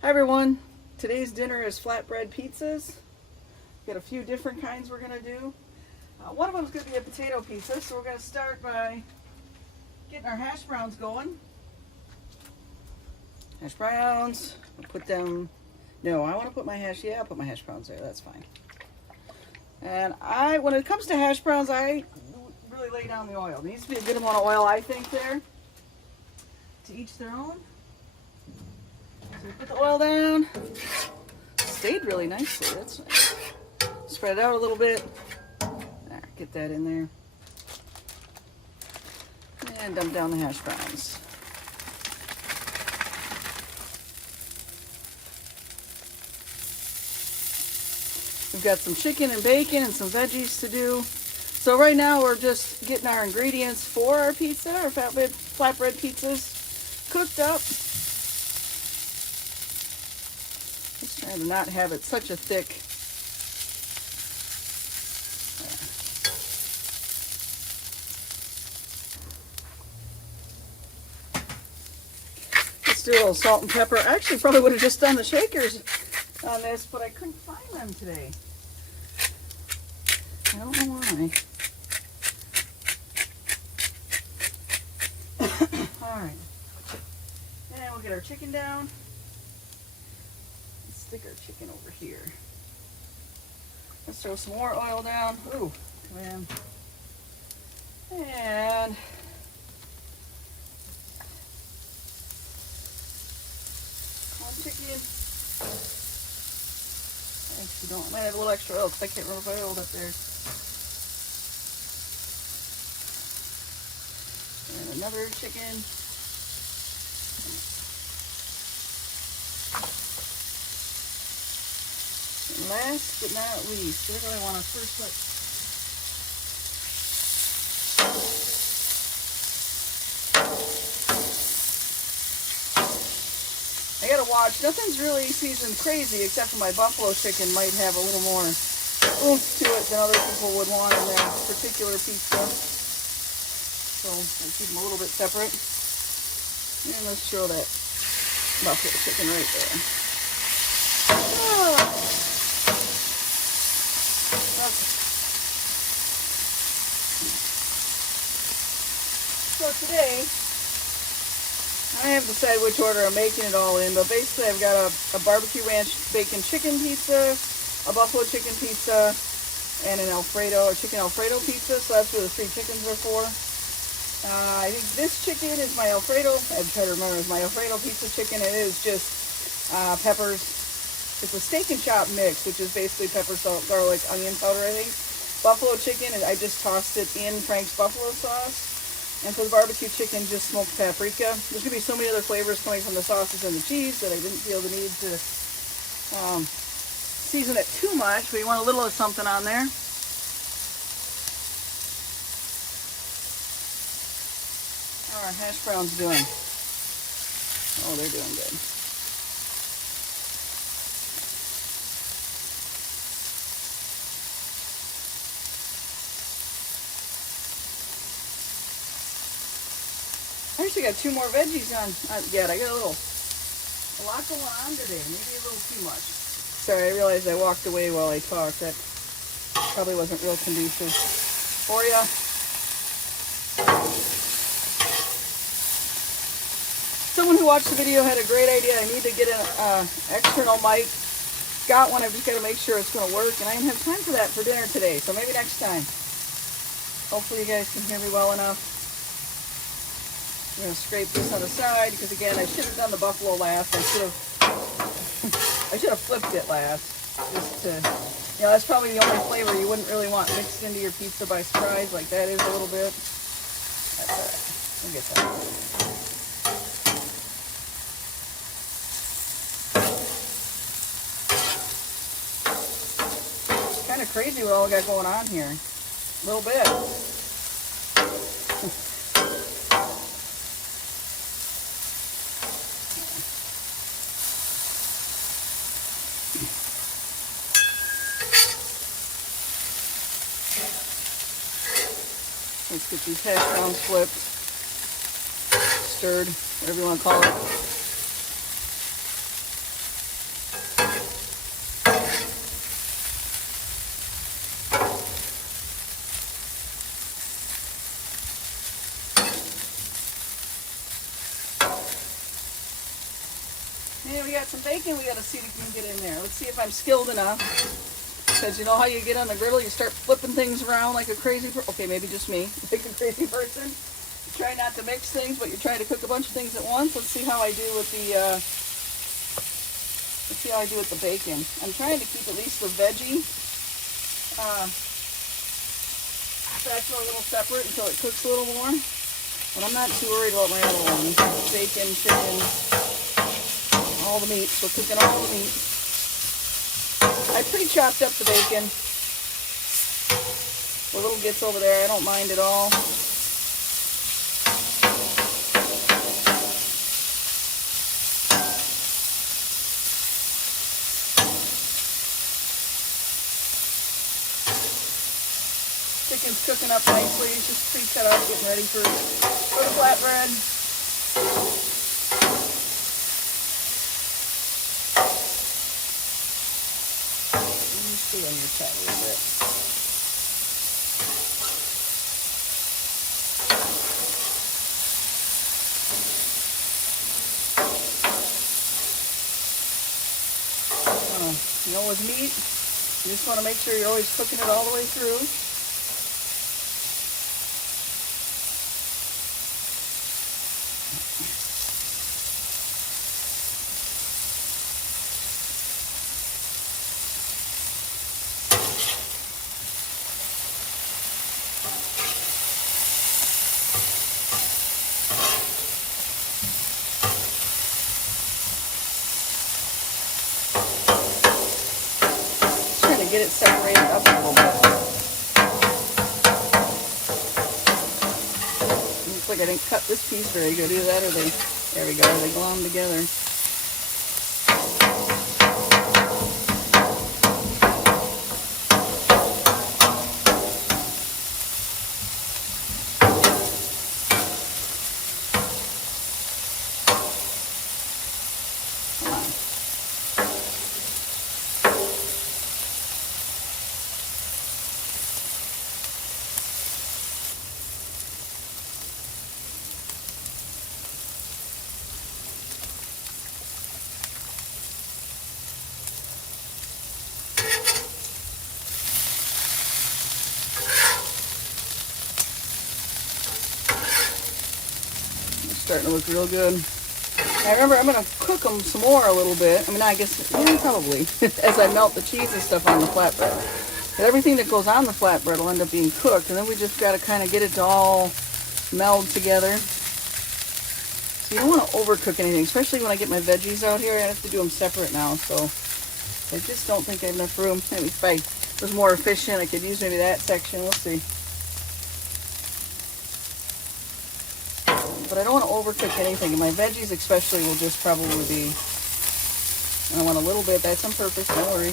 Hi everyone, today's dinner is flatbread pizzas. Got a few different kinds we're going to do. One of them is going to be a potato pizza, so we're going to start by getting our hash browns going. Hash browns, I'll put them, no, I want to put my hash, yeah, I'll put my hash browns there, that's fine. And when it comes to hash browns, I really lay down the oil. There needs to be a good amount of oil, I think, there. To each their own. So we put the oil down. Stayed really nicely. That's nice. Spread it out a little bit. There, get that in there. And dump down the hash browns. We've got some chicken and bacon and some veggies to do. So right now we're just getting our ingredients for our pizza, our flatbread pizzas, cooked up. Just trying to not have it such a thick. Let's do a little salt and pepper. I actually probably would have just done the shakers on this, but I couldn't find them today. I don't know why. Alright. And we'll get our chicken down. Let's stick our chicken over here. Let's throw some more oil down. Ooh, man. And chicken. Actually, don't. I might have a little extra oil because I can't remember if I oiled up there. And another chicken. And last but not least, where do I want to first put? I gotta watch. Nothing's really seasoned crazy except for my buffalo chicken might have a little more oomph to it than other people would want in their particular pizza. So I keep them a little bit separate. And let's show that buffalo chicken right there. Ah. Okay. So today, I haven't decided which order I'm making it all in, but basically I've got a barbecue ranch bacon chicken pizza, a buffalo chicken pizza, and an Alfredo, or chicken Alfredo pizza. So that's what the three chickens are for. I think this chicken is my Alfredo. I'm trying to remember, it's my Alfredo pizza chicken. It is just peppers. It's a steak and chop mix, which is basically pepper, salt, garlic, onion powder, I think. Buffalo chicken, I just tossed it in Frank's buffalo sauce. And for the barbecue chicken, just smoked paprika. There's going to be so many other flavors coming from the sauces and the cheese that I didn't feel the need to season it too much, but you want a little of something on there. How are our hash browns doing? Oh, they're doing good. I actually got two more veggies on yet. I got a lot going on today. Maybe a little too much. Sorry, I realized I walked away while I talked. That probably wasn't real conducive for you. Someone who watched the video had a great idea. I need to get an external mic. Got one. I've just got to make sure it's going to work. And I didn't have time for that for dinner today. So maybe next time. Hopefully you guys can hear me well enough. I'm going to scrape this on the side because, again, I should have done the buffalo last. I should have flipped it last. Just to, that's probably the only flavor you wouldn't really want mixed into your pizza by surprise, like that is a little bit. That's all right. We'll get that. It's kind of crazy what all we got going on here. A little bit. Let's get these hash browns flipped, stirred, whatever you want to call it. And we got some bacon we got to see if we can get in there. Let's see if I'm skilled enough. Because you know how you get on the griddle, you start flipping things around like a crazy person. Okay, maybe just me, like a crazy person. You try not to mix things, but you're trying to cook a bunch of things at once. Let's see how I do with the bacon. I'm trying to keep at least the veggie section a little separate until it cooks a little more. But I'm not too worried about my other ones. Bacon, chicken, all the meats. We're cooking all the meat. I pre-chopped up the bacon. The little bits over there, I don't mind at all. Chicken's cooking up nicely. It's just pre-cut up, getting ready for the flatbread. On your side a little bit. You know, with meat, you just want to make sure you're always cooking it all the way through. Get it separated up a little bit. Looks like I didn't cut this piece very good. Either that or there we go, they glom together. Starting to look real good. I remember I'm going to cook them some more a little bit. I mean, I guess, probably, as I melt the cheese and stuff on the flatbread. But everything that goes on the flatbread will end up being cooked, and then we just got to kind of get it to all meld together. So you don't want to overcook anything, especially when I get my veggies out here. I have to do them separate now, so I just don't think I have enough room. Maybe if I was more efficient, I could use maybe that section. We'll see. But I don't want to overcook anything. And my veggies especially will just probably be, I want a little bit, that's on purpose, don't worry.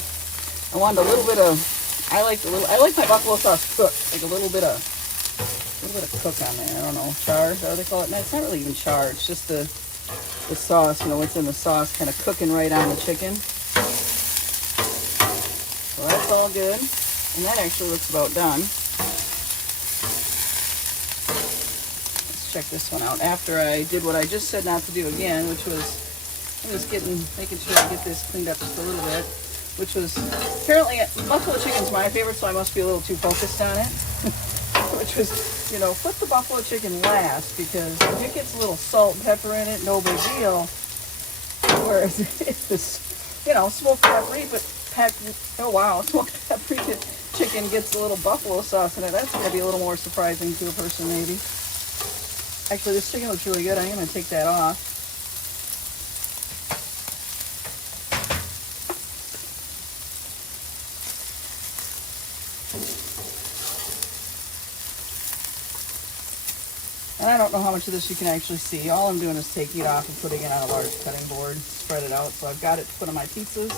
I want a little bit of, I like my buffalo sauce cooked, like a little bit of cook on there. I don't know, char, is that what they call it? No, it's not really even char, it's just the sauce, you know, what's in the sauce kind of cooking right on the chicken. So that's all good. And that actually looks about done. Check this one out after I did what I just said not to do again, which was I'm just making sure I get this cleaned up just a little bit, which was apparently buffalo chicken's my favorite, so I must be a little too focused on it. Which was, you know, put the buffalo chicken last, because if it gets a little salt and pepper in it, no big deal. Whereas if this, you know, smoked paprika chicken gets a little buffalo sauce in it, that's going to be a little more surprising to a person maybe. Actually, this chicken looks really good. I'm going to take that off. And I don't know how much of this you can actually see. All I'm doing is taking it off and putting it on a large cutting board, spread it out. So I've got it to put on my pizzas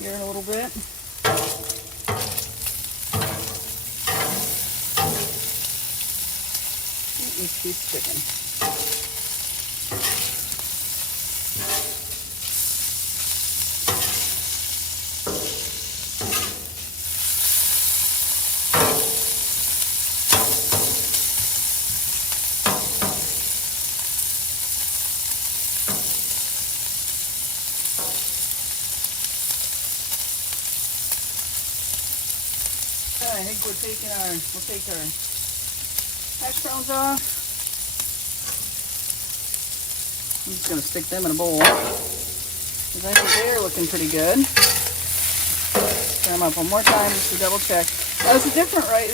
here in a little bit. This piece of chicken. I think we'll take our hash browns off. I'm just going to stick them in a bowl. Because I think they're looking pretty good. Stir them up one more time just to double check. Now it's a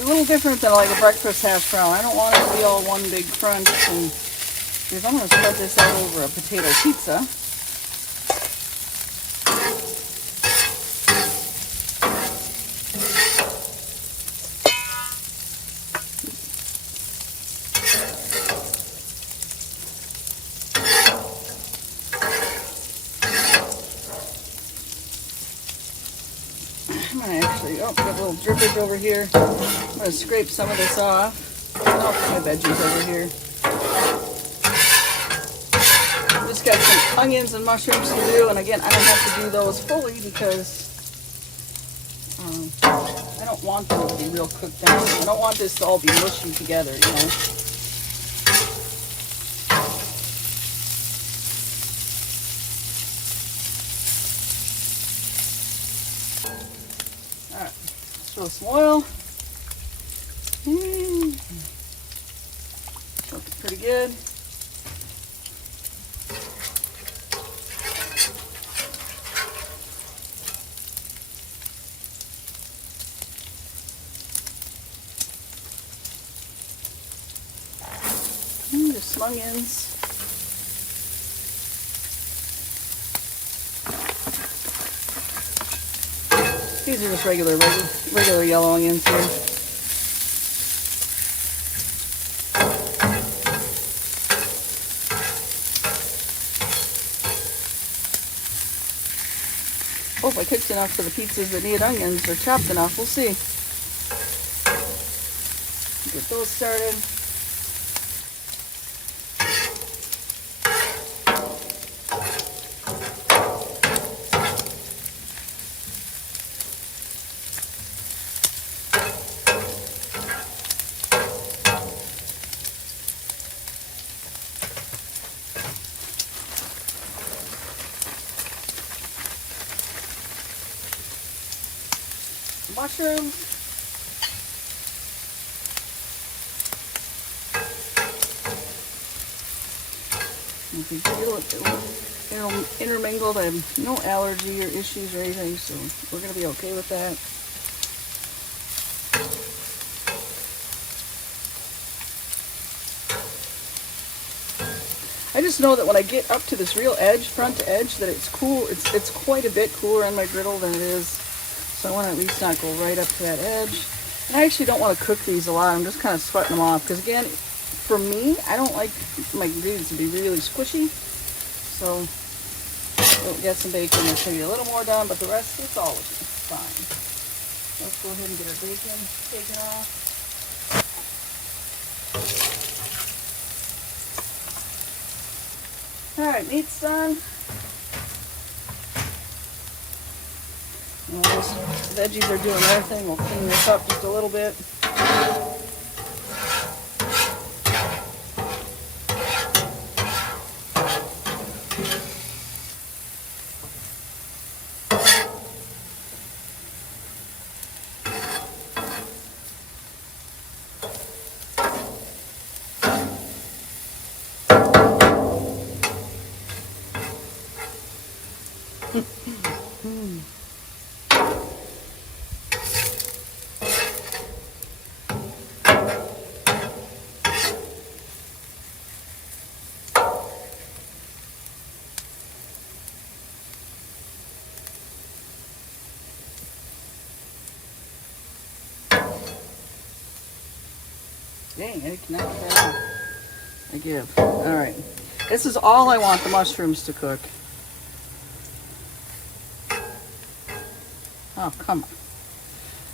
little different than like a breakfast hash brown. I don't want it to be all one big crunch. And because I'm going to spread this out over a potato pizza. I'm going to actually, got a little drippage over here. I'm going to scrape some of this off. I'll put my veggies over here. Just got some onions and mushrooms to do, and again, I don't have to do those fully because I don't want them to be real cooked down. I don't want this to all be mushy together, you know. Alright, let's throw some oil. Looking pretty good. Just some onions. These are just regular yellow onions here. Hope I cooked enough for the pizzas that need onions, or chopped enough. We'll see. Get those started. Mushrooms. It'll intermingle. I have no allergy or issues or anything, so we're going to be okay with that. I just know that when I get up to this real edge, front to edge, that it's cool. It's quite a bit cooler on my griddle than it is. So I want to at least not go right up to that edge. And I actually don't want to cook these a lot. I'm just kind of sweating them off. Because again, for me, I don't like my ingredients to be really squishy. So we'll get some bacon. There's maybe a little more done, but the rest, it's all fine. Let's go ahead and get our bacon taken off. Alright, meat's done. And those veggies are doing their thing. We'll clean this up just a little bit. Dang, I cannot get that out. I give. Alright. This is all I want the mushrooms to cook. Oh, come on.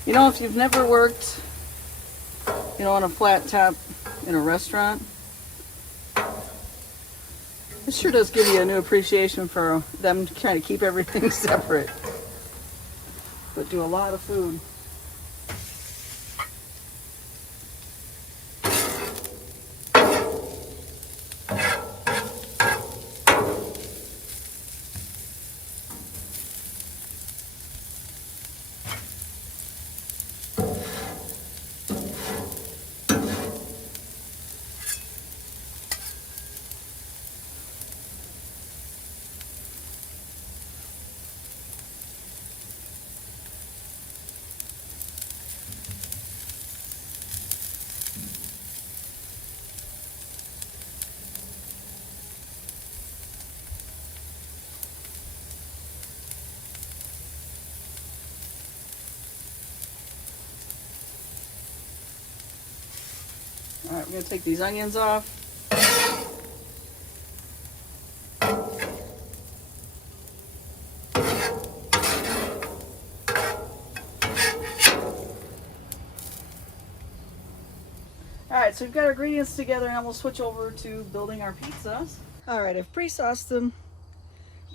You know, if you've never worked, you know, on a flat top in a restaurant, this sure does give you a new appreciation for them trying to keep everything separate. But do a lot of food. I'm gonna take these onions off. Alright, so we've got our ingredients together, and we'll switch over to building our pizzas. Alright, I've pre-sauced them.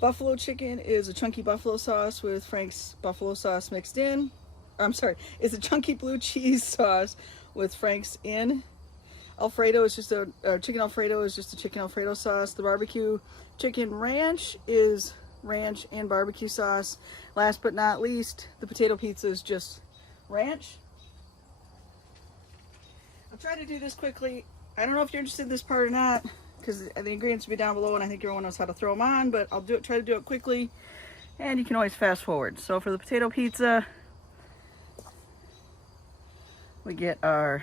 Buffalo chicken is a chunky buffalo sauce with Frank's buffalo sauce mixed in. I'm sorry, it's a chunky blue cheese sauce with Frank's in. Alfredo is just chicken Alfredo is just a chicken Alfredo sauce. The barbecue chicken ranch is ranch and barbecue sauce. Last but not least, the potato pizza is just ranch. I'll try to do this quickly. I don't know if you're interested in this part or not, because the ingredients will be down below and I think everyone knows how to throw them on, but I'll try to do it quickly, and you can always fast forward. So for the potato pizza, we get our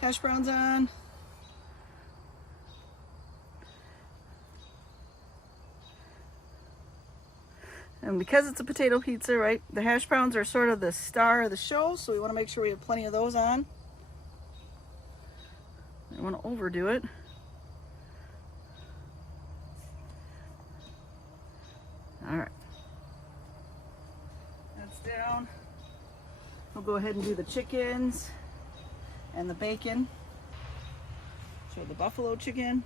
hash browns on. And because it's a potato pizza, right, the hash browns are sort of the star of the show, so we want to make sure we have plenty of those on. I don't want to overdo it. All right. That's down. We'll go ahead and do the chickens and the bacon. So the buffalo chicken.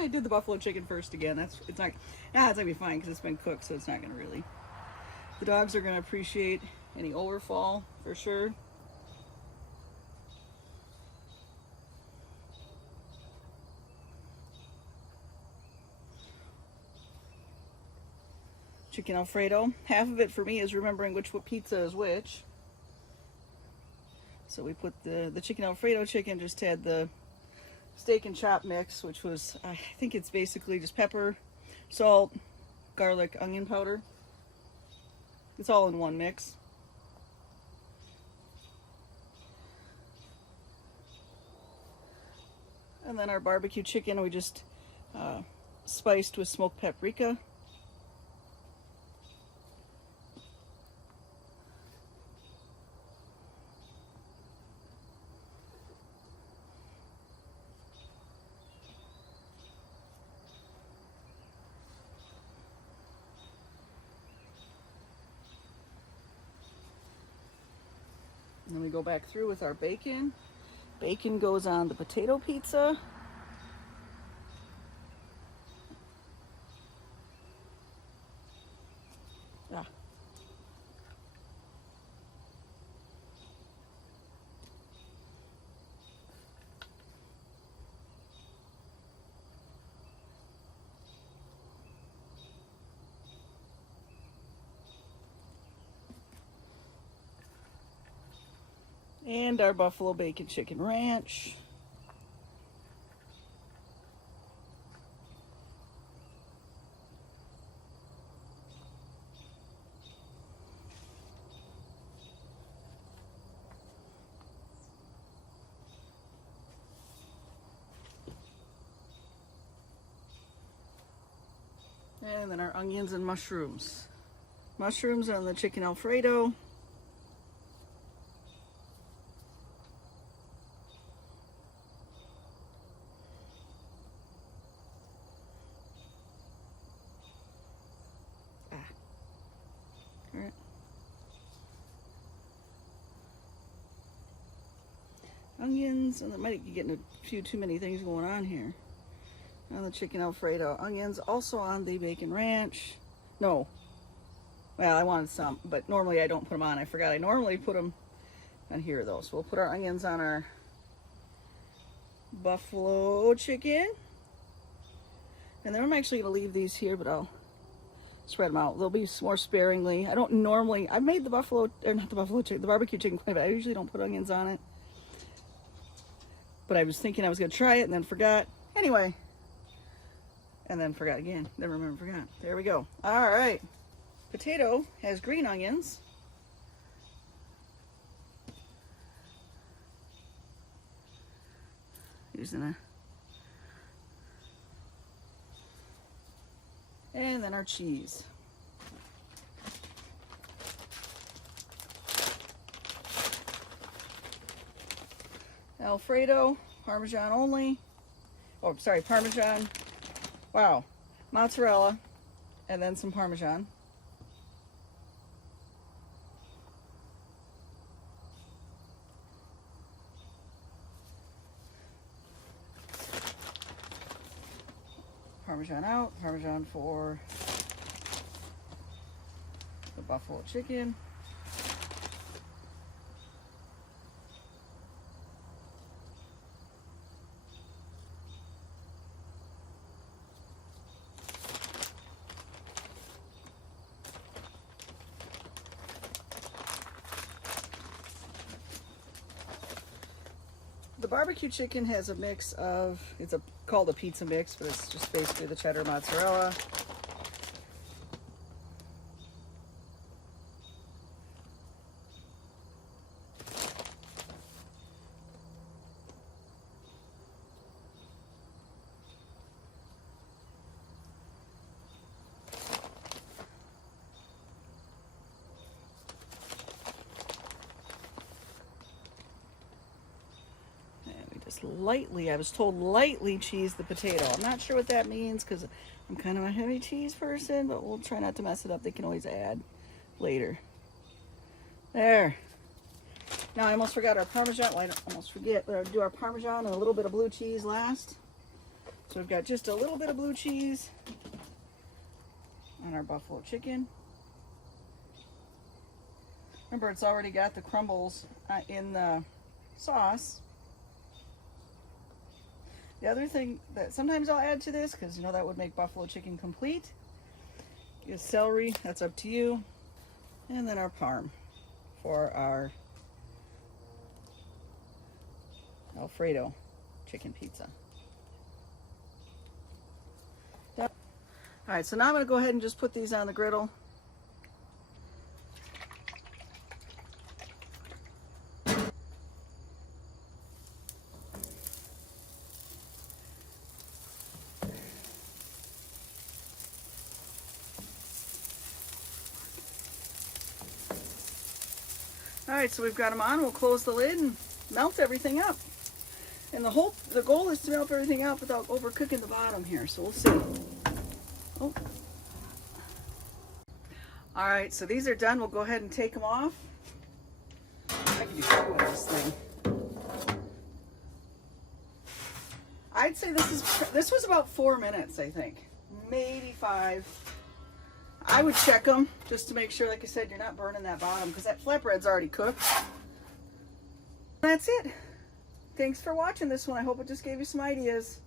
I did the buffalo chicken first again. It's gonna be fine because it's been cooked, so it's not gonna really. The dogs are gonna appreciate any overfall for sure. Chicken Alfredo. Half of it for me is remembering which pizza is which. So we put the chicken Alfredo chicken, just had the steak and chop mix, which was, I think it's basically just pepper, salt, garlic, onion powder. It's all in one mix. And then our barbecue chicken, we just spiced with smoked paprika. And then we go back through with our bacon. Bacon goes on the potato pizza. Ah. And our buffalo bacon chicken ranch. And then our onions and mushrooms. Mushrooms on the chicken Alfredo. Onions, and I might be getting a few too many things going on here. On the chicken Alfredo. Onions also on the bacon ranch. No. Well, I wanted some, but normally I don't put them on. I forgot I normally put them on here though. So we'll put our onions on our buffalo chicken. And then I'm actually going to leave these here, but I'll spread them out. They'll be more sparingly. I don't normally, I've made the buffalo, or not the buffalo chicken, the barbecue chicken, but I usually don't put onions on it. But I was thinking I was going to try it and then forgot. Anyway. And then forgot again. Then remember, forgot. There we go. All right. Potato has green onions. Using a. And then our cheese. Alfredo, Parmesan only. Oh, sorry, Parmesan. Wow. Mozzarella, and then some Parmesan. Parmesan out, Parmesan for the buffalo chicken. The barbecue chicken has a mix of, called a pizza mix, but it's just basically the cheddar mozzarella. Lightly, I was told lightly cheese the potato. I'm not sure what that means because I'm kind of a heavy cheese person, but we'll try not to mess it up. They can always add later. There. Now I almost forgot our Parmesan. Well, I almost forget, but I'll do our Parmesan and a little bit of blue cheese last. So we've got just a little bit of blue cheese on our buffalo chicken. Remember, it's already got the crumbles in the sauce. The other thing that sometimes I'll add to this, because you know that would make buffalo chicken complete, is celery. That's up to you. And then our parm for our Alfredo chicken pizza. All right, so now I'm going to go ahead and just put these on the griddle. All right, so we've got them on. We'll close the lid and melt everything up. And the goal is to melt everything up without overcooking the bottom here. So we'll see. Oh. All right, so these are done. We'll go ahead and take them off. I can do two with this thing. I'd say this was about 4 minutes, I think, maybe 5. I would check them just to make sure, like I said, you're not burning that bottom because that flatbread's already cooked. That's it. Thanks for watching this one. I hope it just gave you some ideas.